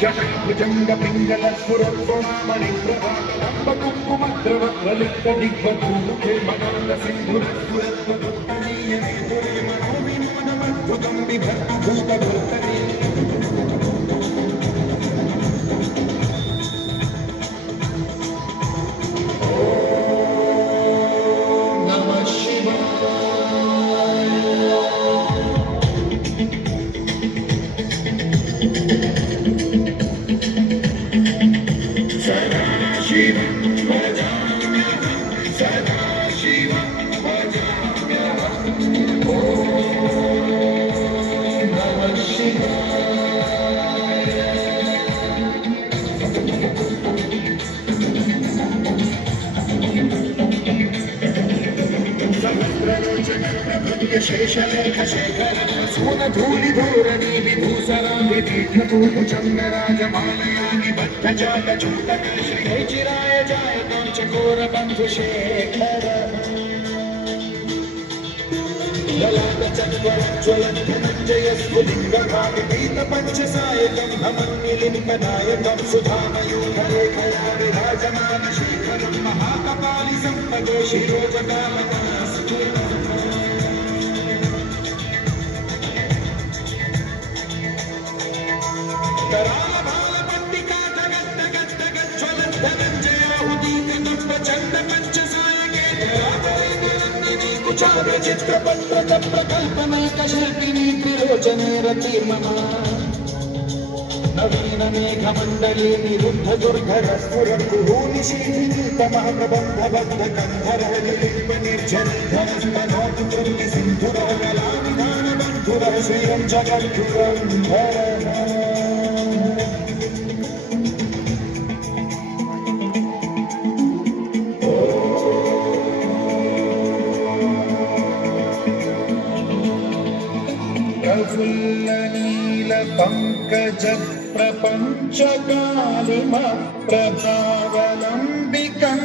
జగభుజంగ పింగళ స్ఫురత్వమామణి ప్రభాంబ కుంకుమద్రవ లలిత దిగ్వధూముఖే మనంద సింధుర స్ఫురత్వదుత్తనీయ నేతురే మనో వినోదమద్భుతం బిభర్తి భూతభూతనే शेषलेख शेखर सूनधूलि धूरणी विभूषराणि पीठभूभुजङ्गराजमालयानि बद्धजातचूतके श्रीचिराय जायतां चकोरबन्धुशेखर ललाटचन्द्रज्वलद्धनञ्जयस्फुलिङ्गभाविपीतपञ्चसायकं भमन्निलिम्पनायकं सुधामयूखरेखया विराजमानशेखरं महाकपालि सम्पदे शिरोजकामनास्तु चित्रपत्र प्रकल्पनैक शिल्पिनी त्रिलोचने रतिर्ममा नवीन मेघमण्डले निरुद्ध दुर्धर स्फुरन्कुहूनि शीतमः प्रबन्धबद्ध कन्धरः लिलिम्ब निर्जनिधनस्तनोतु सिन्धुरः कलाविधानबन्धुरः श्रियं जगद्धुरन्धरः प्रफुल्लनील पंकज प्रपंच कालिम प्रभावलंबिकं